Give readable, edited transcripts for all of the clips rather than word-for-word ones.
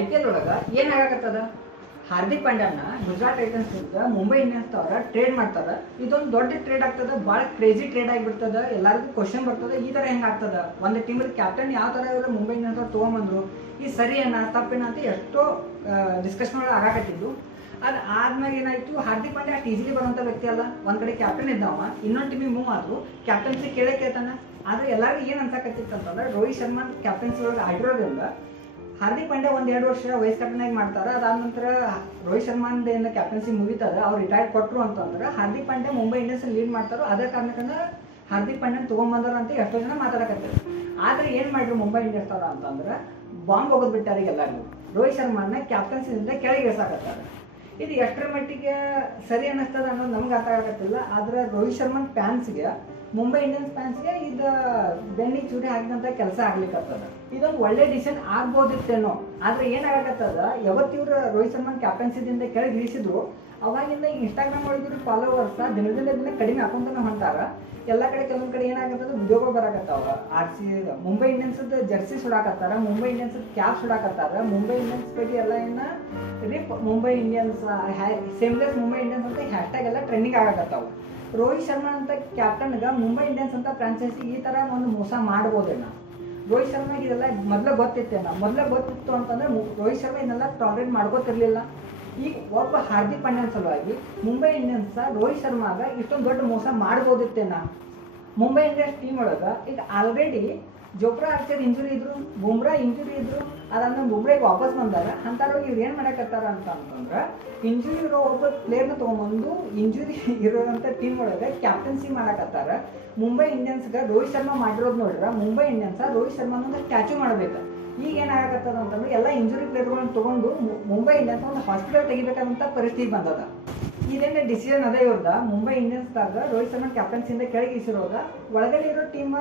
IPL ಒಳಗೆ ಏನಾಗತ್ತದ Hardik ಪಾಂಡ್ಯನ Gujarat Titans Mumbai Indians ಅವರ trade ಮಾಡ್ತಾರೆ. ಇದೊಂದು ದೊಡ್ಡ ಟ್ರೇಡ್ ಆಗ್ತದ, ಭಾಳ ಕ್ರೇಜಿ ಟ್ರೇಡ್ ಆಗಿಬಿಡ್ತದ. ಎಲ್ಲರಿಗೂ ಕ್ವಶನ್ ಬರ್ತದೆ, ಈ ಥರ ಹೆಂಗೆ ಆಗ್ತದ, ಒಂದು ಟೀಮದ ಕ್ಯಾಪ್ಟನ್ ಯಾವ ಥರ ಇವರು ಮುಂಬೈ ಇಂಡಿಯನ್ಸ್ ಅವ್ರು ತೊಗೊಂಬಂದ್ರು, ಈ ಸರಿ ಏನ ತಪ್ಪೇನ ಅಂತ ಎಷ್ಟೋ ಡಿಸ್ಕಷನ್ ಒಳಗೆ ಆಗಾಕತ್ತಿದ್ದು. ಅದು ಆದ್ಮೇಲೆ ಏನಾಯ್ತು, ಹಾರ್ದಿಕ್ ಪಾಂಡ್ಯ ಅಷ್ಟು ಈಸಿಲಿ ಬರುವಂಥ ವ್ಯಕ್ತಿ ಅಲ್ಲ. ಒಂದು ಕಡೆ ಕ್ಯಾಪ್ಟನ್ ಇದ್ದಾವ, ಇನ್ನೊಂದು ಟೀಮಿಗೆ ಮೂವ್ ಆದ್ರು, ಕ್ಯಾಪ್ಟನ್ಸಿ ಕೇಳ್ತಾನ. ಆದರೆ ಎಲ್ಲರಿಗೂ ಏನು ಅನ್ಸಕತ್ತಿತ್ತು ಅಂತಂದ್ರೆ, ರೋಹಿತ್ ಶರ್ಮಾ ಕ್ಯಾಪ್ಟನ್ಸಿ ಒಳಗೆ ಆಗಿರೋದ್ರಿಂದ ಹಾರ್ದಿಕ್ ಪಾಂಡ್ಯ 1-2 ವರ್ಷ ವೈಸ್ ಕ್ಯಾಪ್ಟನ್ ಆಗಿ ಮಾಡ್ತಾರೆ. ಅದಾದ ನಂತರ ರೋಹಿತ್ ಶರ್ಮಾಂದ ಏನು ಕ್ಯಾಪ್ಟನ್ಸಿ ಮುಗಿತದ, ಅವ್ರು ರಿಟೈರ್ ಕೊಟ್ಟರು ಅಂತಂದ್ರೆ ಹಾರ್ದಿಕ್ ಪಾಂಡ್ಯ ಮುಂಬೈ ಇಂಡಿಯನ್ಸ್ ಲೀಡ್ ಮಾಡ್ತಾರೋ. ಅದೇ ಕಾರಣಕ್ಕಂದ್ರೆ ಹಾರ್ದಿಕ್ ಪಾಂಡ್ಯನ್ ತೊಗೊಂಬಂದಾರ ಅಂತ ಎಷ್ಟೋ ಜನ ಮಾತಾಡಕತ್ತಾರೆ. ಆದರೆ ಏನು ಮಾಡಿದ್ರು ಮುಂಬೈ ಇಂಡಿಯನ್ಸ್ ಅವ್ರ ಅಂತಂದ್ರೆ ಬಾಂಬ್ ಹೋಗೋದು ಬಿಟ್ಟಾರೆ ಎಲ್ಲರಿಗೂ. ರೋಹಿತ್ ಶರ್ಮಾನ ಕ್ಯಾಪ್ಟನ್ಸಿಯಿಂದ ಕೆಳಗೆ ಇಳಿಸಾಕತ್ತಾರೆ. ಇದು ಎಷ್ಟರ ಮಟ್ಟಿಗೆ ಸರಿ ಅನ್ನಿಸ್ತದ ಅನ್ನೋದು ನಮ್ಗೆ ಅರ್ಥ ಆಗತ್ತಿಲ್ಲ. ಆದರೆ ರೋಹಿತ್ ಶರ್ಮನ್ ಫ್ಯಾನ್ಸ್ಗೆ, ಮುಂಬೈ ಇಂಡಿಯನ್ಸ್ ಫ್ಯಾನ್ಸ್ಗೆ ಇದು ಬೆನ್ನಿಗೆ ಚೂರಿ ಹಾಕಿದಂಥ ಕೆಲಸ ಆಗ್ಲಿಕ್ಕತ್ತದ. ಇದೊಂದು ಒಳ್ಳೆ ಡಿಸಿಷನ್ ಆಗ್ಬೋದಿತ್ತೇನೋ. ಆದರೆ ಏನಾಗತ್ತದ, ಯಾವತ್ತು ಇವ್ರು ರೋಹಿತ್ ಶರ್ಮನ್ ಕ್ಯಾಪ್ಟನ್ಸಿದಿಂದ ಕೆಳಗೆ ಇಳಿಸಿದ್ರು ಅವಾಗಿಂದ ಇನ್ಸ್ಟಾಗ್ರಾಮ್ ಒಳಗಿರೋ ಫಾಲೋವರ್ಸ್ ದಿನದಿಂದ ದಿನ ಕಡಿಮೆ ಹಾಕೊಂತಾನೆ ಹೊಂಟಾರ. ಎಲ್ಲ ಕಡೆ ಕೆಲವೊಂದು ಕಡೆ ಏನಾಗತ್ತದ, ವಿಡಿಯೋಗಳು ಬರಾಕತ್ತಾವ. ಮುಂಬೈ ಇಂಡಿಯನ್ಸ್ ಜರ್ಸಿ ಸುಡಾಕತ್ತಾರ, ಮುಂಬೈ ಇಂಡಿಯನ್ಸ್ ಕ್ಯಾಪ್ ಸುಡಾಕತ್ತಾರ. ಮುಂಬೈ ಇಂಡಿಯನ್ಸ್ ಬಗ್ಗೆ ಎಲ್ಲ RIP Mumbai Indians, shameless Mumbai Indians ಅಂತ ಹ್ಯಾಶ್ಟ್ಯಾಗ್ ಎಲ್ಲ ಟ್ರೆಂಡಿಂಗ್ ಆಗಕತ್ತಾವ. ರೋಹಿತ್ ಶರ್ಮಾ ಅಂತ ಕ್ಯಾಪ್ಟನ್ಗೆ ಮುಂಬೈ ಇಂಡಿಯನ್ಸ್ ಅಂತ ಫ್ರಾಂಚೈಸಿ ಈ ಥರ ಒಂದು ಮೋಸ ಮಾಡ್ಬೋದೇನ? ರೋಹಿತ್ ಶರ್ಮಾಗೆ ಇದೆಲ್ಲ ಮೊದಲೇ ಗೊತ್ತಿತ್ತು ಅಂತಂದ್ರೆ ರೋಹಿತ್ ಶರ್ಮಾ ಇದನ್ನೆಲ್ಲ ಟಾಲರೇಟ್ ಮಾಡ್ಕೋತಿರ್ಲಿಲ್ಲ. ಈಗ ಒಬ್ಬ ಹಾರ್ದಿಕ್ ಪಾಂಡ್ಯನ್ ಸಲುವಾಗಿ ಮುಂಬೈ ಇಂಡಿಯನ್ಸ್ ರೋಹಿತ್ ಶರ್ಮಾಗ ಇಷ್ಟೊಂದು ದೊಡ್ಡ ಮೋಸ ಮಾಡ್ಬೋದಿತ್ತೇನ? ಮುಂಬೈ ಇಂಡಿಯನ್ಸ್ ಟೀಮ್ ಒಳಗೆ ಈಗ ಆಲ್ರೆಡಿ ಜೋಫ್ರಾ ಆರ್ಚರ್ ಇಂಜುರಿ ಇದ್ರು, ಬುಮ್ರಾ ಇಂಜುರಿ ಇದ್ರು. ಅದಾದ್ಮೇಲೆ ಬುಮ್ರಾಗೆ ವಾಪಸ್ ಬಂದಾಗ ಅಂಥವ್ರಿಗೆ ಇವ್ರು ಏನು ಮಾಡಕತ್ತಾರ ಅಂತಂದ್ರೆ, ಇಂಜುರಿ ಇರೋ ಒಬ್ಬ ಪ್ಲೇಯರ್ನ ತೊಗೊಂಬಂದು ಇಂಜುರಿ ಇರೋದಂಥ ಟೀಮ್ ಒಳಗೆ ಕ್ಯಾಪ್ಟನ್ಸಿ ಮಾಡಕತ್ತಾರ. ಮುಂಬೈ ಇಂಡಿಯನ್ಸ್ಗೆ ರೋಹಿತ್ ಶರ್ಮಾ ಮಾಡಿರೋದು ನೋಡ್ರೆ, ಮುಂಬೈ ಇಂಡಿಯನ್ಸ್ ರೋಹಿತ್ ಶರ್ಮಾನ ಸ್ಟ್ಯಾಚ್ಯೂ ಮಾಡಬೇಕು. ಈಗ ಏನಾಗತ್ತದ ಅಂತಂದ್ರೆ ಎಲ್ಲ ಇಂಜುರಿ ಪ್ಲೇಯರ್ಗಳನ್ನ ತೊಗೊಂಡು ಮುಂಬೈ ಇಂಡಿಯನ್ಸ್ ಒಂದು ಹಾಸ್ಪಿಟಲ್ ತೆಗಿಬೇಕಾದಂಥ ಪರಿಸ್ಥಿತಿ ಬಂದದ. ಇದೇನೇ ಡಿಸಿಷನ್ ಅದ ಇವ್ರದ. ಮುಂಬೈ ಇಂಡಿಯನ್ಸ್ದಾಗ ರೋಹಿತ್ ಶರ್ಮಾ ಕ್ಯಾಪ್ಟನ್ಸಿಯಿಂದ ಕೆಳಗಿಸಿರೋದ ಒಳಗಡೆ ಇರೋ ಟೀಮ್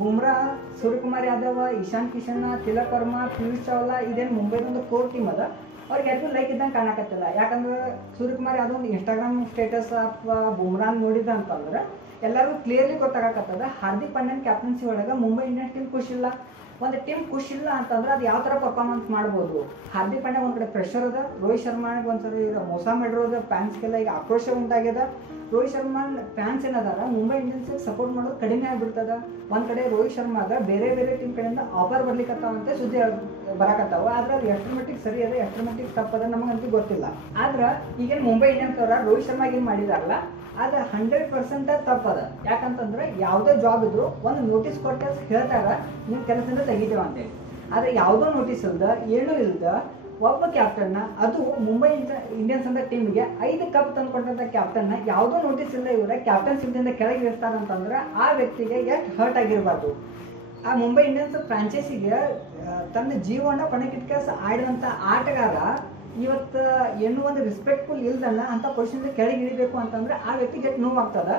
ಬುಮ್ರಾ, ಸೂರ್ಯಕುಮಾರ್ ಯಾದವ್, ಇಶಾನ್ ಕಿಶನ್, ತಿಲಕ್ ವರ್ಮಾ, ಪಿಯೂಷ್ ಚಾವ್ಲಾ, ಇದೇನು ಮುಂಬೈದೊಂದು ಕೋರ್ ಟೀಮ್ ಅದ. ಅವ್ರಿಗೆ ಯಾರಿಗೂ ಲೈಕ್ ಇದ್ದಂಗೆ ಕಾಣಕತ್ತಿಲ್ಲ. ಯಾಕಂದ್ರೆ ಸೂರ್ಯಕುಮಾರ್ ಯಾದವ್ ಒಂದು ಇನ್ಸ್ಟಾಗ್ರಾಮ್ ಸ್ಟೇಟಸ್ ಅಥವಾ ಬುಮ್ರಾನ್ ನೋಡಿದ ಅಂತಂದ್ರೆ ಎಲ್ಲರಿಗೂ ಕ್ಲಿಯರ್ಲಿ ಗೊತ್ತಾಗತ್ತದ, ಹಾರ್ದಿಕ್ ಪಾಂಡ್ಯನ್ ಕ್ಯಾಪ್ಟನ್ಸಿ ಒಳಗೆ ಮುಂಬೈ ಇಂಡಿಯನ್ಸ್ ಟೀಮ್ ಖುಷಿಲ್ಲ. ಒಂದು ಟೀಮ್ ಖುಷಿಲ್ಲ ಅಂತಂದ್ರೆ ಅದು ಯಾವ ಥರ ಪರ್ಫಾರ್ಮೆನ್ಸ್ ಮಾಡ್ಬೋದು? ಹಾರ್ದಿಕ್ ಪಾಂಡ್ಯ ಒಂದು ಕಡೆ ಪ್ರೆಷರ್ ಅದ, ರೋಹಿತ್ ಶರ್ಮಾಗೆ ಒಂದ್ಸರಿ ಮೋಸ ಮಾಡಿರೋದು ಫ್ಯಾನ್ಸ್ಗೆಲ್ಲ ಈಗ ಆಕ್ರೋಶ ಉಂಟಾಗ್ಯದ. ರೋಹಿತ್ ಶರ್ಮಾನ್ ಫ್ಯಾನ್ಸ್ ಏನದಾರ ಮುಂಬೈ ಇಂಡಿಯನ್ಸ್ಗೆ ಸಪೋರ್ಟ್ ಮಾಡೋದು ಕಡಿಮೆ ಆಗಿಬಿಡ್ತದ. ಒಂದು ಕಡೆ ರೋಹಿತ್ ಶರ್ಮಾಗ ಬೇರೆ ಟೀಮ್ ಕಡೆಯಿಂದ ಆಫರ್ ಬರ್ಲಿಕ್ಕತ್ತಾವಂತೆ ಸುದ್ದಿ ಬರಾಕತ್ತಾವ. ಆದ್ರೆ ಅದು ಎಷ್ಟರ ಮಟ್ಟಿಗೆ ಸರಿ ಅದ, ಎಷ್ಟರ ಮಟ್ಟಿಗೆ ತಪ್ಪದ ನಮಗಂತೂ ಗೊತ್ತಿಲ್ಲ. ಆದ್ರೆ ಈಗೇನು ಮುಂಬೈ ಇಂಡಿಯನ್ಸ್ ಅವರ ರೋಹಿತ್ ಶರ್ಮಾಗೆ ಏನು ಮಾಡಿದಾರಲ್ಲ ಅದು 100% ತಪ್ಪದ. ಯಾಕಂತಂದ್ರೆ ಯಾವುದೇ ಜಾಬ್ ಇದ್ರು ಒಂದು ನೋಟಿಸ್ ಕೊಟ್ಟು ಹೇಳ್ತಾರ, ನೀವು ಕೆಲಸದಿಂದ ತೆಗಿತೇವೆ ಅಂತೇಳಿ. ಆದರೆ ಯಾವುದೋ ನೋಟಿಸ್ ಇಲ್ದ, ಏನೂ ಇಲ್ದ ಒಬ್ಬ ಕ್ಯಾಪ್ಟನ್ನ, ಅದು ಮುಂಬೈ ಇಂಡಿಯನ್ಸ್ ಅಂತ ಟೀಮ್ಗೆ 5 ಕಪ್ ತಂದುಕೊಟ್ಟಂಥ ಕ್ಯಾಪ್ಟನ್ನ ಯಾವುದೋ ನೋಟಿಸ್ ಇಲ್ಲ ಇವರ ಕ್ಯಾಪ್ಟನ್ಸಿದಿಂದ ಕೆಳಗೆ ಇರ್ತಾರಂತಂದ್ರೆ ಆ ವ್ಯಕ್ತಿಗೆ ಎಷ್ಟು ಹರ್ಟ್ ಆಗಿರಬಾರ್ದು. ಆ ಮುಂಬೈ ಇಂಡಿಯನ್ಸ್ ಫ್ರಾಂಚೈಸಿಗೆ ತನ್ನ ಜೀವನ ಪಣಕ್ಕಿಟ್ಟ ಆಡಿದಂಥ ಆಟಗಾರ ಇವತ್ತು ಏನೋ ಒಂದು ರೆಸ್ಪೆಕ್ಟ್ಫುಲ್ ಇಲ್ದಲ್ಲ ಅಂತ ಪೊಸಿಷನ್ಗೆ ಕೆಳಗೆ ಇಳಿಬೇಕು ಅಂತಂದ್ರೆ ಆ ವ್ಯಕ್ತಿಗೆ ಎಷ್ಟು ನೋವಾಗ್ತದ.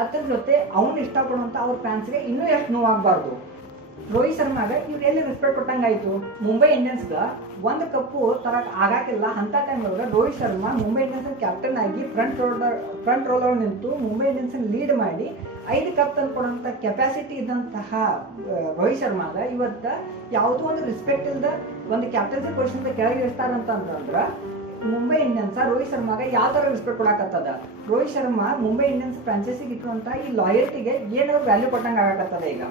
ಅದ್ರ ಜೊತೆ ಅವ್ನು ಇಷ್ಟಪಡುವಂಥ ಅವ್ರ ಫ್ಯಾನ್ಸ್ಗೆ ಇನ್ನೂ ಎಷ್ಟು ನೋವಾಗಬಾರ್ದು. ರೋಹಿತ್ ಶರ್ಮಾಗೆ ಇವ್ರು ಎಲ್ಲಿ ರೆಸ್ಪೆಕ್ಟ್ ಕೊಟ್ಟಂಗಾಯ್ತು? ಮುಂಬೈ ಇಂಡಿಯನ್ಸ್ಗೆ ಒಂದು ಕಪ್ಪು ತರಕ್ಕೆ ಆಗಾಕಿಲ್ಲ. ಅಂಥ ಟೈಮ್ ಒಳಗೆ ರೋಹಿತ್ ಶರ್ಮಾ ಮುಂಬೈ ಇಂಡಿಯನ್ಸ್ ಕ್ಯಾಪ್ಟನ್ ಆಗಿ ಫ್ರಂಟ್ ರೋಲರ್ ನಿಂತು ಮುಂಬೈ ಇಂಡಿಯನ್ಸ್ ಲೀಡ್ ಮಾಡಿ 5 ಕಪ್ ತಂದು ಕೊಡುವಂಥ ಕೆಪಾಸಿಟಿ ಇದ್ದಂತಹ ರೋಹಿತ್ ಶರ್ಮಾಗ ಇವತ್ತು ಯಾವುದೋ ಒಂದು ರೆಸ್ಪೆಕ್ಟ್ ಇಲ್ದ ಒಂದು ಕ್ಯಾಪ್ಟನ್ಸಿ ಪೊಸಿಷನ್ ಕೆಳಗೆ ಇರ್ತಾರಂತಂದ್ರೆ ಮುಂಬೈ ಇಂಡಿಯನ್ಸ್ ರೋಹಿತ್ ಶರ್ಮಾಗ ಯಾವ ಥರ ರೆಸ್ಪೆಕ್ಟ್ ಕೊಡಕತ್ತದ? ರೋಹಿತ್ ಶರ್ಮಾ ಮುಂಬೈ ಇಂಡಿಯನ್ಸ್ ಫ್ರಾಂಚೈಸಿಗೆ ಇಟ್ಟಿರುವಂಥ ಈ ಲಾಯಲ್ಟಿಗೆ ಏನಾದ್ರು ವ್ಯಾಲ್ಯೂ ಕೊಟ್ಟಂಗೆ ಆಗಕತ್ತದ. ಈಗ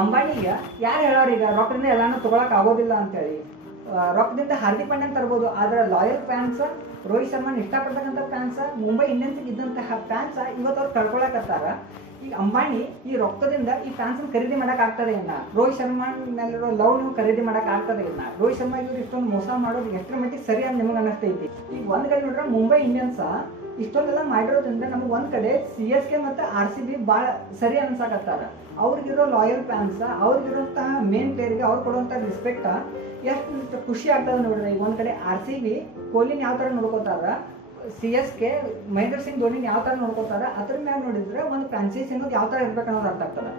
ಅಂಬಾನಿಗೆ ಯಾರು ಹೇಳೋರು ಈಗ ರೊಕ್ಕದಿಂದ ಎಲ್ಲಾನು ತೊಗೊಳಕ್ ಆಗೋದಿಲ್ಲ ಅಂತೇಳಿ? ರೊಕ್ಕದಿಂದ ಹಾರ್ದಿಕ್ ಪಾಂಡ್ಯನ್ ತರ್ಬೋದು, ಆದರೆ ಲಾಯಲ್ ಫ್ಯಾನ್ಸ್, ರೋಹಿತ್ ಶರ್ಮಾನ್ ಇಷ್ಟಪಡ್ತಕ್ಕಂಥ ಫ್ಯಾನ್ಸ್, ಮುಂಬೈ ಇಂಡಿಯನ್ಸ್ಗೆ ಇದ್ದಂತಹ ಫ್ಯಾನ್ಸ್ ಇವತ್ತು ಅವ್ರು ಕಳ್ಕೊಳಕತ್ತಾರ. ಈಗ ಅಂಬಾನಿ ಈ ರೊಕ್ಕದಿಂದ ಈ ಫ್ಯಾನ್ಸನ್ನು ಖರೀದಿ ಮಾಡಕ್ ಆಗ್ತದೆ ಇನ್ನ? ರೋಹಿತ್ ಶರ್ಮಾನ್ ಮೇಲಿರೋ ಲವ್ ನೀವು ಖರೀದಿ ಮಾಡಕ್ ಆಗ್ತದೆ ಇನ್ನ? ರೋಹಿತ್ ಶರ್ಮಾ ಇವ್ರು ಇಷ್ಟೊಂದು ಮೋಸ ಮಾಡೋದು ಎಷ್ಟರ ಮಟ್ಟಿಗೆ ಸರಿ ಅಂತ ನಿಮಗೆ ಅನ್ನಿಸ್ತೈತಿ? ಈಗ ಒಂದ್ ಕಡೆ ನೋಡ್ರೆ ಮುಂಬೈ ಇಂಡಿಯನ್ಸ್ ಇಷ್ಟೊಂದೆಲ್ಲ ಮಾಡಿರೋದ್ರಿಂದ ನಮಗೆ ಒಂದ್ ಕಡೆ CSK ಮತ್ತು RCB ಭಾಳ ಸರಿ ಅನ್ಸಕತ್ತಾರ. ಅವ್ರಿಗಿರೋ ಲಾಯಲ್ ಫ್ಯಾನ್ಸ್, ಅವ್ರಿಗಿರೋಂತಹ ಮೇನ್ ಪ್ಲೇಯರ್ಗೆ ಅವ್ರು ಕೊಡುವಂಥ ರೆಸ್ಪೆಕ್ಟ್ ಎಷ್ಟು ಖುಷಿ ಆಗ್ತದೆ ನೋಡ್ರಿ. ಈಗ ಒಂದ್ ಕಡೆ RCB ಕೊಹ್ಲಿನ ಯಾವ ಥರ ನೋಡ್ಕೋತಾರ, CSK ಮಹೇಂದ್ರ ಸಿಂಗ್ ಧೋನಿನ ಯಾವ ಥರ ನೋಡ್ಕೋತಾರ, ಅದ್ರ ಮ್ಯಾಗ ನೋಡಿದ್ರೆ ಒಂದು ಫ್ರಾಂಚೈಸಿ ಅನ್ನೋದು ಯಾವ ಥರ ಇರ್ಬೇಕು ಅನ್ನೋದು ಅರ್ಥ ಆಗ್ತದೆ.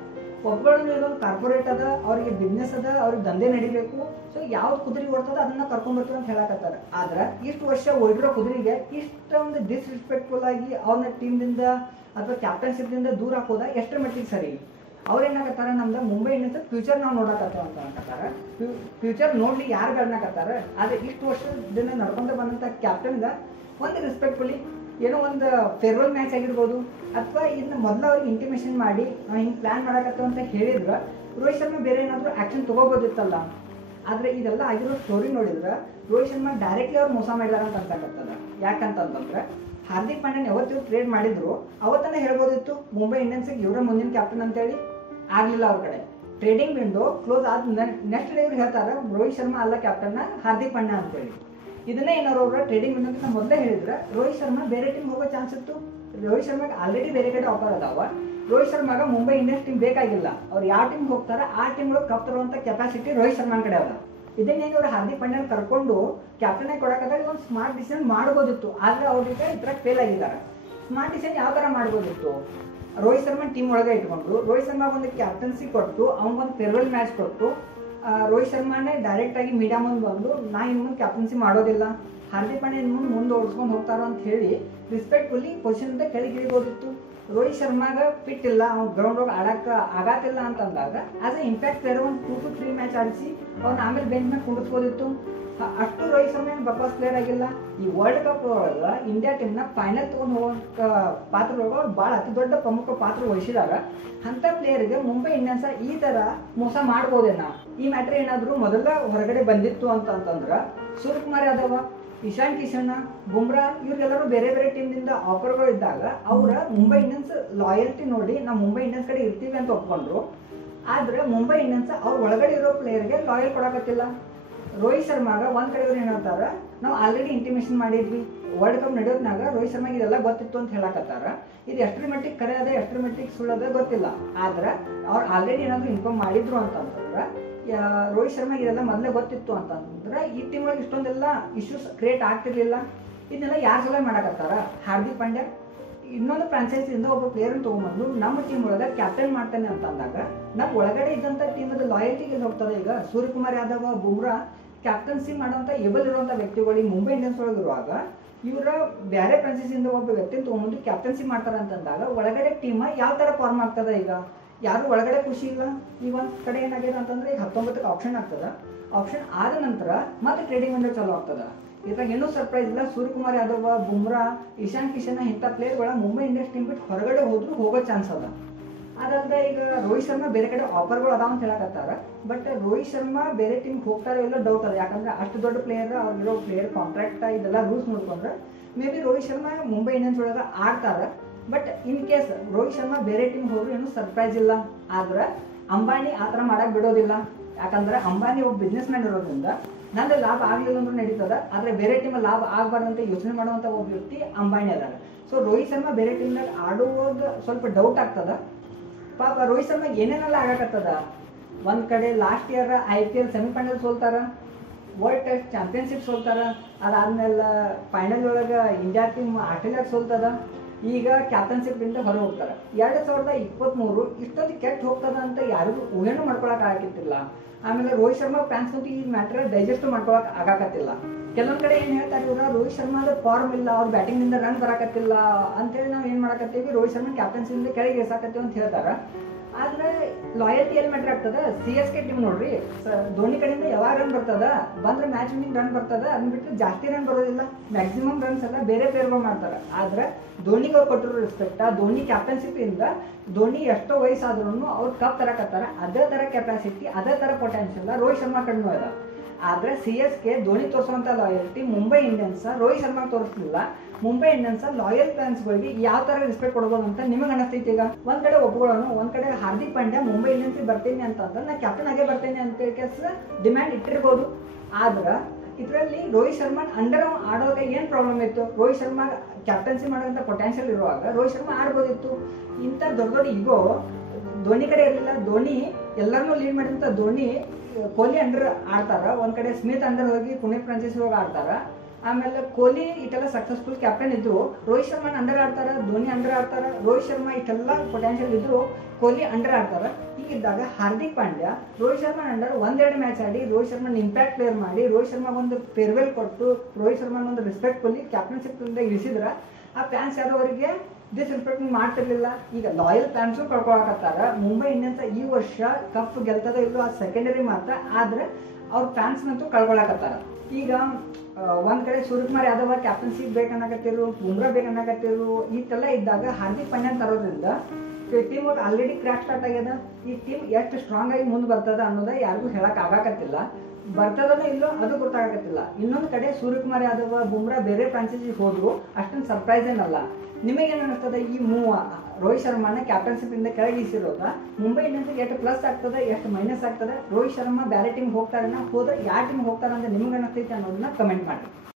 ಒಬ್ಬಳನ್ನು ಇದೊಂದು ಕಾರ್ಪೊರೇಟ್ ಅದ, ಅವ್ರಿಗೆ ಬಿಸ್ನೆಸ್ ಅದ, ಅವ್ರಿಗೆ ದಂಧೆ ನಡಿಬೇಕು. ಸೊ ಯಾವ್ದು ಕುದುರೆ ಓಡ್ತದ ಅದನ್ನ ಕರ್ಕೊಂಡ್ಬರ್ತೀವಿ ಅಂತ ಹೇಳಕತ್ತಾರ. ಆದ್ರೆ ಇಷ್ಟು ವರ್ಷ ಓಡಿರೋ ಕುದುರೆಗೆ ಇಷ್ಟೊಂದು ಡಿಸ್ರೆಸ್ಪೆಕ್ಟ್ಫುಲ್ ಆಗಿ ಅವ್ರನ್ನ ಟೀಮ್ದಿಂದ ಅಥವಾ ಕ್ಯಾಪ್ಟನ್ಶಿಪ್ದಿಂದ ದೂರ ಹಾಕೋದ ಎಷ್ಟರ ಮಟ್ಟಿಗೆ ಸರಿ? ಅವ್ರು ಏನಾಗತ್ತಾರ ನಮ್ದು ಮುಂಬೈ ಇಂಡಿಯನ್ಸ್ ಫ್ಯೂಚರ್ ನಾವು ನೋಡಕತ್ತೇವೆ ಅಂತ ಅನ್ಕತ್ತಾರ. ಫ್ಯೂಚರ್ ನೋಡ್ಲಿ ಯಾರು ಗಣಕತ್ತಾರ. ಆದರೆ ಇಷ್ಟು ವರ್ಷದಿಂದ ನಡ್ಕೊಂಡು ಬಂದಂಥ ಕ್ಯಾಪ್ಟನ್ಗೆ ಒಂದು ರೆಸ್ಪೆಕ್ಟ್ಫುಲಿ ಏನೋ ಒಂದು ಫೇರ್ವೆಲ್ ಮ್ಯಾಚ್ ಆಗಿರ್ಬೋದು, ಅಥವಾ ಇನ್ನು ಮೊದಲು ಅವ್ರಿಗೆ ಇಂಟಿಮೇಷನ್ ಮಾಡಿ ಹಿಂಗೆ ಪ್ಲ್ಯಾನ್ ಮಾಡಕತ್ತೇವೆ ಅಂತ ಹೇಳಿದ್ರೆ ರೋಹಿತ್ ಶರ್ಮಾ ಬೇರೆ ಏನಾದರೂ ಆ್ಯಕ್ಷನ್ ತೊಗೋಬೋದಿತ್ತಲ್ಲ. ಆದರೆ ಇದೆಲ್ಲ ಆಗಿರೋ ಸ್ಟೋರಿ ನೋಡಿದ್ರೆ ರೋಹಿತ್ ಶರ್ಮಾ ಡೈರೆಕ್ಟ್ಲಿ ಅವ್ರು ಮೋಸ ಮಾಡಿದಾರ ಅಂತ ಅನ್ಸಕತ್ತದ. ಯಾಕಂತಂದ್ರೆ ಹಾರ್ದಿಕ್ ಪಾಂಡ್ಯನ್ ಯಾವತ್ತು ಟ್ರೇಡ್ ಮಾಡಿದ್ರು ಅವತ್ತನೇ ಹೇಳ್ಬೋದಿತ್ತು ಮುಂಬೈ ಇಂಡಿಯನ್ಸಿಗೆ ಇವರ ಮುಂದಿನ ಕ್ಯಾಪ್ಟನ್ ಅಂತೇಳಿ. ಆಗಲಿಲ್ಲ ಅವ್ರ ಕಡೆ. ಟ್ರೇಡಿಂಗ್ ವಿಂಡೋ ಕ್ಲೋಸ್ ಆದ ನೆಕ್ಸ್ಟ್ ಡೇ ಇವ್ರು ಹೇಳ್ತಾರೆ ರೋಹಿತ್ ಶರ್ಮಾ ಅಲ್ಲ ಕ್ಯಾಪ್ಟನ್ನ, ಹಾರ್ದಿಕ್ ಪಾಂಡ್ಯ ಅಂತೇಳಿ. ಇದನ್ನೇ ಏನಾರು ಅವ್ರ ಟ್ರೇಡಿಂಗ್ ವಿಂಡೋಕ್ಕಿಂತ ಮೊದಲೇ ಹೇಳಿದ್ರೆ ರೋಹಿತ್ ಶರ್ಮಾ ಬೇರೆ ಟೀಮ್ ಹೋಗೋ ಚಾನ್ಸ್ ಇತ್ತು. ರೋಹಿತ್ ಶರ್ಮಾಗೆ ಆಲ್ರೆಡಿ ಬೇರೆ ಕಡೆ ಆಫರ್ ಅದಾವ. ರೋಹಿತ್ ಶರ್ಮಾಗ ಮುಂಬೈ ಇಂಡಿಯನ್ಸ್ ಟೀಮ್ ಬೇಕಾಗಿಲ್ಲ. ಅವ್ರು ಯಾವ ಟೀಮ್ ಹೋಗ್ತಾರೆ ಆ ಟೀಮ್ಗಳು ಕಪ್ ತರುವಂಥ ಕೆಪಾಸಿಟಿ ರೋಹಿತ್ ಶರ್ಮಾನ್ ಕಡೆ ಅದ. ಇದನ್ನೇನು ಅವ್ರು ಹಾರ್ದಿಕ್ ಪಾಂಡ್ಯನ್ ಕರ್ಕೊಂಡು ಕ್ಯಾಪ್ಟನ್ ಆಗಿ ಕೊಡೋಕ್ಕಾದ್ರೆ ಒಂದು ಸ್ಮಾರ್ಟ್ ಡಿಸಿಷನ್ ಮಾಡ್ಬೋದಿತ್ತು. ಆದರೆ ಅವ್ರಿಗೆ ಇದ್ರಾಗ ಫೇಲ್ ಆಗಿದ್ದಾರೆ. ಸ್ಮಾರ್ಟ್ ಡಿಸಿಷನ್ ಯಾವ ಥರ ಮಾಡ್ಬೋದಿತ್ತು? ರೋಹಿತ್ ಶರ್ಮಾ ಟೀಮ್ ಒಳಗೆ ಇಟ್ಕೊಂಡು ರೋಹಿತ್ ಶರ್ಮಾ ಒಂದು ಕ್ಯಾಪ್ಟನ್ಸಿ ಕೊಟ್ಟು ಅವ್ನಿಗೊಂದು ಫೇರ್ವೆಲ್ ಮ್ಯಾಚ್ ಕೊಟ್ಟು ರೋಹಿತ್ ಶರ್ಮಾನೇ ಡೈರೆಕ್ಟಾಗಿ ಮೀಡಿಯಾ ಮುಂದೆ ಬಂದು ನಾ ಇನ್ನು ಮುಂದೆ ಕ್ಯಾಪ್ಟನ್ಸಿ ಮಾಡೋದಿಲ್ಲ, ಹಾರ್ದಿಕ್ ಪಾಂಡ್ಯ ಇನ್ನು ಮುಂದೆ ಓಡಿಸ್ಕೊಂಡು ಹೋಗ್ತಾರೋ ಅಂತ ಹೇಳಿ ರಿಸ್ಪೆಕ್ಟ್ಫುಲ್ಲಿ ಪೊಸಿಷನ್ ಕೆಳಗೆ ಇಳಿಬೋದಿತ್ತು. ರೋಹಿತ್ ಶರ್ಮಾಗ ಫಿಟ್ ಇಲ್ಲ, ಅವ್ನು ಗ್ರೌಂಡ್ ಒಳಗೆ ಆಡಕ್ಕೆ ಆಗತ್ತಿಲ್ಲ ಅಂತಂದಾಗ ಆಸ್ ಎ ಇಂಪ್ಯಾಕ್ಟ್ ಪ್ಲೇಯರ್ ಒಂದು 2 to 3 ಮ್ಯಾಚ್ ಆಡಿಸಿ ಅವ್ನು ಆಮೇಲೆ ಬೆಂಚ್ ಮೇಲೆ ಕುಂಡಿಸ್ಬೋದಿತ್ತು. ಅಷ್ಟು ರೋಹಿತ್ ಶರ್ಮಾ ಏನು ಬಕ್ವಾಸ್ ಪ್ಲೇಯರ್ ಆಗಿಲ್ಲ. ಈ ವರ್ಲ್ಡ್ ಕಪ್ ಒಳಗೆ ಇಂಡಿಯಾ ಟೀಮ್ನ ಫೈನಲ್ ತೊಗೊಂಡು ಹೋಗೋಂಥ ಪಾತ್ರದೊಳಗೆ ಅವ್ರು ಭಾಳ ಅತಿ ದೊಡ್ಡ ಪ್ರಮುಖ ಪಾತ್ರ ವಹಿಸಿದಾಗ ಅಂಥ ಪ್ಲೇಯರ್ಗೆ ಮುಂಬೈ ಇಂಡಿಯನ್ಸ್ ಈ ಥರ ಮೋಸ ಮಾಡ್ಬೋದೇನ? ಈ ಮ್ಯಾಟ್ರ್ ಏನಾದರೂ ಮೊದಲ ಹೊರಗಡೆ ಬಂದಿತ್ತು ಅಂತಂದ್ರೆ ಸೂರ್ಯಕುಮಾರ್ ಯಾದವ್, ಇಶಾನ್ ಕಿಶನ್, ಬುಮ್ರಾ ಇವ್ರಿಗೆಲ್ಲರೂ ಬೇರೆ ಬೇರೆ ಟೀಮ್ನಿಂದ ಆಫರ್ಗಳು ಇದ್ದಾಗ ಅವರ ಮುಂಬೈ ಇಂಡಿಯನ್ಸ್ ಲಾಯಲ್ಟಿ ನೋಡಿ ನಾವು ಮುಂಬೈ ಇಂಡಿಯನ್ಸ್ ಕಡೆ ಇರ್ತೀವಿ ಅಂತ ಒಪ್ಕೊಂಡ್ರು. ಆದರೆ ಮುಂಬೈ ಇಂಡಿಯನ್ಸ್ ಅವ್ರ ಒಳಗಡೆ ಇರೋ ಪ್ಲೇಯರ್ಗೆ ಲಾಯಲ್ ಕೊಡಕತ್ತಿಲ್ಲ. ರೋಹಿತ್ ಶರ್ಮಾಗ ಒಂದು ಕಡೆ ಇವ್ರು ಏನಂತಾರ, ನಾವು ಆಲ್ರೆಡಿ ಇಂಟಿಮೇಷನ್ ಮಾಡಿದ್ವಿ ವರ್ಲ್ಡ್ ಕಪ್ ನಡೆಯೋದ್ನಾಗ ರೋಹಿತ್ ಶರ್ಮಾಗೆ ಇದೆಲ್ಲ ಗೊತ್ತಿತ್ತು ಅಂತ ಹೇಳಕತ್ತಾರ. ಇದು ಎಷ್ಟರ ಮಟ್ಟಿಗೆ ಕರೆ ಅದ ಎಷ್ಟರ ಮಟ್ಟಿಗೆ ಸುಳ್ಳದ ಗೊತ್ತಿಲ್ಲ. ಆದ್ರೆ ಅವ್ರು ಆಲ್ರೆಡಿ ಏನಾದರೂ ಇನ್ಫಾರ್ಮ್ ಮಾಡಿದ್ರು ಅಂತಂದ್ರೆ ರೋಹಿತ್ ಶರ್ಮಾಗೆ ಇದೆಲ್ಲ ಮೊದಲೇ ಗೊತ್ತಿತ್ತು ಅಂತಂದ್ರೆ ಈ ಟೀಮ್ ಒಳಗೆ ಇಷ್ಟೊಂದೆಲ್ಲ ಇಶ್ಯೂಸ್ ಕ್ರಿಯೇಟ್ ಆಗ್ತಿರ್ಲಿಲ್ಲ. ಇದನ್ನೆಲ್ಲ ಯಾರು ಸಲ ಮಾಡಕತ್ತಾರ? ಹಾರ್ದಿಕ್ ಪಾಂಡ್ಯ ಇನ್ನೊಂದು ಫ್ರಾಂಚೈಸಿಯಿಂದ ಒಬ್ಬ ಪ್ಲೇಯರ್ನ ತೊಗೊಂಬಂದು ನಮ್ಮ ಟೀಮ್ ಒಳಗೆ ಕ್ಯಾಪ್ಟನ್ ಮಾಡ್ತಾನೆ ಅಂತಂದಾಗ ನಮ್ಮ ಒಳಗಡೆ ಇದ್ದಂಥ ಟೀಮದ ಲಾಯಲ್ಟಿಗೆ ಹೋಗ್ತದೆ. ಈಗ ಸೂರ್ಯಕುಮಾರ್ ಯಾದವ್, ಬುಮ್ರಾ ಕ್ಯಾಪ್ಟನ್ಸಿ ಮಾಡೋಂಥ ಏಬಲ್ ಇರುವಂಥ ವ್ಯಕ್ತಿಗಳಿಗೆ ಮುಂಬೈ ಇಂಡಿಯನ್ಸ್ ಒಳಗೆ ಇರುವಾಗ ಇವರ ಬೇರೆ ಫ್ರಾಂಚೈಸಿಯಿಂದ ಒಬ್ಬ ವ್ಯಕ್ತಿನ ತೊಗೊಂಬಂದು ಕ್ಯಾಪ್ಟನ್ಸಿ ಮಾಡ್ತಾರೆ ಅಂತಂದಾಗ ಒಳಗಡೆ ಟೀಮ್ ಯಾವ ಥರ ಫಾರ್ಮ್ ಆಗ್ತದೆ? ಈಗ ಯಾರು ಒಳಗಡೆ ಖುಷಿ ಇಲ್ಲ. ಈಗ ಒಂದು ಕಡೆ ಏನಾಗಿದೆ ಅಂತಂದ್ರೆ ಈಗ 19ಕ್ಕೆ ಆಪ್ಷನ್ ಆಗ್ತದೆ. ಆಪ್ಷನ್ ಆದ ನಂತರ ಮತ್ತೆ ಟ್ರೇಡಿಂಗ್ ವಿಂಡೋ ಚಾಲೂ ಆಗ್ತದೆ. ಇದ್ರಾಗ ಏನೂ ಸರ್ಪ್ರೈಸ್ ಇಲ್ಲ. ಸೂರ್ಯಕುಮಾರ್ ಯಾದವ್, ಬುಮ್ರಾ, ಇಶಾನ್ ಕಿಶನ್ ಇಂಥ ಪ್ಲೇಯರ್ಗಳ ಮುಂಬೈ ಇಂಡಿಯನ್ಸ್ ಟೀಮ್ ಬಿಟ್ಟು ಹೊರಗಡೆ ಹೋದ್ರೂ ಹೋಗೋ ಚಾನ್ಸ್ ಅದ. ಅದಾದ್ರೆ ಈಗ ರೋಹಿತ್ ಶರ್ಮಾ ಬೇರೆ ಕಡೆ ಆಫರ್ಗಳು ಅದಾವ ಅಂತ ಹೇಳಕತ್ತಾರ. ಬಟ್ ರೋಹಿತ್ ಶರ್ಮಾ ಬೇರೆ ಟೀಮ್ಗೆ ಹೋಗ್ತಾರೋ ಇಲ್ಲ ಡೌಟ್ ಅದ. ಯಾಕಂದ್ರೆ ಅಷ್ಟು ದೊಡ್ಡ ಪ್ಲೇಯರ್, ಅವ್ರಿರೋ ಪ್ಲೇಯರ್ ಕಾಂಟ್ರಾಕ್ಟ್ ಇದೆಲ್ಲ ರೂಲ್ಸ್ ನೋಡ್ಕೊಂಡ್ರೆ may be Rohit Sharma Mumbai Indians ಒಳಗೆ ಆಡ್ತಾರೆ. But in case Rohit Sharma ಬೇರೆ ಟೀಮ್ ಹೋದ್ರೂ ಏನೂ ಸರ್ಪ್ರೈಸ್ ಇಲ್ಲ. ಆದ್ರೆ ಅಂಬಾನಿ ಆ ಥರ ಮಾಡಕ್ಕೆ ಬಿಡೋದಿಲ್ಲ. ಯಾಕಂದ್ರೆ ಅಂಬಾನಿ ಒಬ್ಬ ಬಿಸ್ನೆಸ್ ಮ್ಯಾನ್ ಇರೋದ್ರಿಂದ ನಂದು ಲಾಭ ಆಗಲಿಲ್ಲ ಅಂದ್ರೂ ನಡೀತದ, ಆದರೆ ಬೇರೆ ಟೀಮಲ್ಲಿ ಲಾಭ ಆಗಬಾರ್ದಂತ ಯೋಚನೆ ಮಾಡುವಂಥ ಒಬ್ಬ ವ್ಯಕ್ತಿ ಅಂಬಾನಿ ಅದಾರ. ಸೊ ರೋಹಿತ್ ಶರ್ಮಾ ಬೇರೆ ಟೀಮ್ನಾಗ ಆಡುವುದು ಸ್ವಲ್ಪ ಡೌಟ್ ಆಗ್ತದ. ಪಾಪ ರೋಹಿತ್ ಶರ್ಮಾ ಏನೇನೆಲ್ಲ ಆಗಕತ್ತದ. ಒಂದು ಕಡೆ ಲಾಸ್ಟ್ ಇಯರ್ IPL ಸೆಮಿಫೈನಲ್ ಸೋಲ್ತಾರ, ವರ್ಲ್ಡ್ ಟೆಸ್ಟ್ ಚಾಂಪಿಯನ್ಶಿಪ್ ಸೋಲ್ತಾರ, ಅದಾದ್ಮೇಲೆ ಫೈನಲ್ ಒಳಗೆ ಇಂಡಿಯಾ ಟೀಮ್ ಆಸ್ಟ್ರೇಲಿಯಾಗ ಸೋಲ್ತದ. ಈಗ ಕ್ಯಾಪ್ಟನ್ಶಿಪ್ನಿಂದ ಹೊರ ಹೋಗ್ತಾರೆ. 2023 ಇಷ್ಟೊಂದು ಕೆಟ್ಟ ಹೋಗ್ತದ ಅಂತ ಯಾರಿಗೂ ಊಹೆನೂ ಮಾಡ್ಕೊಳಕ್ ಆಗತ್ತಿಲ್ಲ. ಆಮೇಲೆ ರೋಹಿತ್ ಶರ್ಮಾ ಫ್ಯಾನ್ಸ್ ಅಂತೂ ಈ ಮ್ಯಾಟ್ರ್ ಡೈಜೆಸ್ಟ್ ಮಾಡ್ಕೊಳಕ್ ಆಗಾಕತ್ತಿಲ್ಲ. ಕೆಲವೊಂದ್ ಕಡೆ ಏನ್ ಹೇಳ್ತಾರೆ ಇವ್ರ, ರೋಹಿತ್ ಶರ್ಮಾದ ಫಾರ್ಮ್ ಇಲ್ಲ, ಅವ್ರ ಬ್ಯಾಟಿಂಗ್ ನಿಂದ ರನ್ ಬರಾಕತ್ತಿಲ್ಲ ಅಂತೇಳಿ ನಾವು ಏನ್ ಮಾಡಕತ್ತೀವಿ, ರೋಹಿತ್ ಶರ್ಮಾ ಕ್ಯಾಪ್ಟನ್ಸಿಯಿಂದ ಕೆಳಗೆ ಇಳಿಸಾಕತ್ತೀವಿ ಅಂತ ಹೇಳ್ತಾರ. ಆದ್ರೆ ಲಾಯಲ್ಟಿ ಎಲ್ಲಿ ಮ್ಯಾಟ್ರ್ ಆಗ್ತದ? CSK ಟೀಮ್ ನೋಡ್ರಿ, ಧೋನಿ ಕಡೆಯಿಂದ ಯಾವಾಗ ರನ್ ಬರ್ತದ ಬಂದ್ರೆ ಮ್ಯಾಚ್ ವಿನ್ನಿಂಗ್ ರನ್ ಬರ್ತದ, ಅದನ್ನ ಬಿಟ್ಟು ಜಾಸ್ತಿ ರನ್ ಬರೋದಿಲ್ಲ. ಮ್ಯಾಕ್ಸಿಮಮ್ ರನ್ಸ್ ಎಲ್ಲ ಬೇರೆ ಪ್ಲೇಯರ್ಗಳು ಮಾಡ್ತಾರೆ. ಆದ್ರೆ ಧೋನಿಗೆ ಅವ್ರು ಕೊಟ್ಟಿರೋ ರೆಸ್ಪೆಕ್ಟ್, ಧೋನಿ ಕ್ಯಾಪ್ಟನ್ಶಿಪ್ ಇಂದ ಧೋನಿ ಎಷ್ಟೋ ವಯಸ್ಸಾದ್ರೂ ಅವ್ರು ಕಪ್ ತರಕತ್ತಾರ. ಅದೇ ತರ ಕೆಪಾಸಿಟಿ, ಅದೇ ತರ ಪೊಟೆನ್ಷಿಯಲ್ ರೋಹಿತ್ ಶರ್ಮಾ ಕಡಿಮೆ ಅದ. ಆದ್ರೆ CSK ಧೋನಿ ತೋರಿಸುವಂತ ಲಾಯಲ್ಟಿ ಮುಂಬೈ ಇಂಡಿಯನ್ಸ್ ರೋಹಿತ್ ಶರ್ಮಾ ತೋರಿಸ್ಲಿಲ್ಲ. ಮುಂಬೈ ಇಂಡಿಯನ್ಸ್ ಲಾಯಲ್ ಫ್ಯಾನ್ಸ್ಗಳಿಗೆ ಯಾವ ತರ ರೆಸ್ಪೆಕ್ಟ್ ಕೊಡ್ಬೋದು ಅಂತ ನಿಮಗೆ ಅನಿಸ್ತೈತಿ? ಈಗ ಒಂದ್ ಕಡೆ ಒಪ್ಕೊಳ್ಳೋಣ, ಒಂದ್ ಕಡೆ ಹಾರ್ದಿಕ್ ಪಾಂಡ್ಯ ಮುಂಬೈ ಇಂಡಿಯನ್ಸ್ ಬರ್ತೀನಿ ಅಂತಂದ್ರೆ ನಾ ಕ್ಯಾಪ್ಟನ್ ಆಗೇ ಬರ್ತೇನೆ ಅಂತ ಡಿಮ್ಯಾಂಡ್ ಇಟ್ಟಿರ್ಬೋದು. ಆದ್ರೆ ಇದರಲ್ಲಿ ರೋಹಿತ್ ಶರ್ಮಾ ಅಂಡರ್ ಆಡೋವಾಗ ಏನ್ ಪ್ರಾಬ್ಲಮ್ ಇತ್ತು? ರೋಹಿತ್ ಶರ್ಮಾ ಕ್ಯಾಪ್ಟನ್ಸಿ ಮಾಡೋಂಥ ಪೊಟೆನ್ಷಿಯಲ್ ಇರುವಾಗ ರೋಹಿತ್ ಶರ್ಮಾ ಆಡ್ಬೋದಿತ್ತು. ಇಂಥ ದೊಡ್ಡ ದೊಡ್ಡ ಈಗೋ ಧೋನಿ ಕಡೆ ಇರಲಿಲ್ಲ. ಧೋನಿ ಎಲ್ಲರನ್ನೂ ಲೀಡ್ ಮಾಡಿದಂಥ ಧೋನಿ ಕೊಹ್ಲಿ ಅಂಡರ್ ಆಡ್ತಾರ, ಒಂದ್ ಕಡೆ ಸ್ಮಿತ್ ಅಂಡರ್ ಹೋಗಿ ಪುಣೆ ಫ್ರಾಂಚೈಸಿ ಹೋಗಿ ಆಡ್ತಾರ. ಆಮೇಲೆ ಕೊಹ್ಲಿ ಇಷ್ಟೆಲ್ಲ ಸಕ್ಸಸ್ಫುಲ್ ಕ್ಯಾಪ್ಟನ್ ಇದ್ರು, ರೋಹಿತ್ ಶರ್ಮಾ ಅಂಡರ್ ಆಡ್ತಾರ, ಧೋನಿ ಅಂಡರ್ ಆಡ್ತಾರ. ರೋಹಿತ್ ಶರ್ಮಾ ಇಷ್ಟೆಲ್ಲ ಪೊಟೆನ್ಷಿಯಲ್ ಇದ್ರು, ಕೊಹ್ಲಿ ಅಂಡರ್ ಆಡ್ತಾರ. ಹೀಗಿದ್ದಾಗ ಹಾರ್ದಿಕ್ ಪಾಂಡ್ಯ ರೋಹಿತ್ ಶರ್ಮಾ ಅಂಡರ್ 1-2 ಮ್ಯಾಚ್ ಆಡಿ ರೋಹಿತ್ ಶರ್ಮಾ ಇಂಪ್ಯಾಕ್ಟ್ ಪ್ಲೇಯರ್ ಮಾಡಿ ರೋಹಿತ್ ಶರ್ಮಾ ಒಂದು ಫೇರ್ವೆಲ್ ಕೊಟ್ಟು ರೋಹಿತ್ ಶರ್ಮಾ ಒಂದು ರೆಸ್ಪೆಕ್ಟ್ಫುಲ್ಲಿ ಕ್ಯಾಪ್ಟನ್ಶಿಪ್ ಇಂದ ಇಳಿಸಿದ್ರ ಆ ಫ್ಯಾನ್ಸ್ ಯಾರು ಅವರಿಗೆ ಡಿಸ್ರೆಸ್ಪೆಕ್ಟ್ ಮಾಡ್ತಿರ್ಲಿಲ್ಲ. ಈಗ ಲಾಯಲ್ ಫ್ಯಾನ್ಸು ಕಳ್ಕೊಳಕತ್ತಾರ. ಮುಂಬೈ ಇಂಡಿಯನ್ಸ್ ಈ ವರ್ಷ ಕಪ್ ಗೆಲ್ತದ ಇಲ್ಲೋ ಅದು ಸೆಕೆಂಡರಿ ಮಾತ್ರ, ಆದ್ರೆ ಅವ್ರ ಫ್ಯಾನ್ಸ್ನಂತೂ ಕಳ್ಕೊಳಕತ್ತಾರ. ಈಗ ಒಂದ್ ಕಡೆ ಸೂರ್ಯಕುಮಾರ್ ಯಾದವ್ ಕ್ಯಾಪ್ಟನ್ಶಿಪ್ ಬೇಕನ್ನಕತ್ತಿರು, ಬುಮ್ರಾ ಬೇಕನ್ನಕತ್ತಿರು, ಇಷ್ಟೆಲ್ಲ ಇದ್ದಾಗ ಹಾರ್ದಿಕ್ ಪಾಂಡ್ಯ ತರೋದ್ರಿಂದ ಟೀಮ್ ಆಲ್ರೆಡಿ ಕ್ರ್ಯಾಕ್ ಸ್ಟಾರ್ಟ್ ಆಗ್ಯದ. ಈ ಟೀಮ್ ಎಷ್ಟು ಸ್ಟ್ರಾಂಗ್ ಆಗಿ ಮುಂದೆ ಬರ್ತದ ಅನ್ನೋದ ಯಾರಿಗೂ ಹೇಳಕ್ ಆಗಾಕತ್ತಿಲ್ಲ. ಬರ್ತದನೋ ಇಲ್ಲೋ ಅದು ಗೊತ್ತಾಗತ್ತಿಲ್ಲ. ಇನ್ನೊಂದು ಕಡೆ ಸೂರ್ಯಕುಮಾರ್ ಯಾದವ್, ಬುಮ್ರಾ ಬೇರೆ ಫ್ರಾಂಚೈಸಿಗೆ ಹೋದ್ರು ಅಷ್ಟೊಂದು ಸರ್ಪ್ರೈಸ್ ಏನಲ್ಲ. ನಿಮಗೇನು ಅನಿಸ್ತದ ಈ ರೋಹಿತ್ ಶರ್ಮಾನ ಕ್ಯಾಪ್ಟನ್ಶಿಪ್ ಇಂದ ಕೆಳಗಿಸಿರೋದ ಮುಂಬೈ ಇಂಡಿಯನ್ಸ್ ಎಷ್ಟು ಪ್ಲಸ್ ಆಗ್ತದ, ಎಷ್ಟು ಮೈನಸ್ ಆಗ್ತದ? ರೋಹಿತ್ ಶರ್ಮಾ ಬೇರೆ ಟೀಮ್ ಹೋಗ್ತಾರನ್ನ, ಹೋದ್ರೆ ಯಾವ ಟೀಮ್ ಹೋಗ್ತಾರ ಅಂತ ನಿಮ್ಗೆ ಅನಿಸ್ತೈತೆ ಅನ್ನೋದನ್ನ ಕಮೆಂಟ್ ಮಾಡಿ.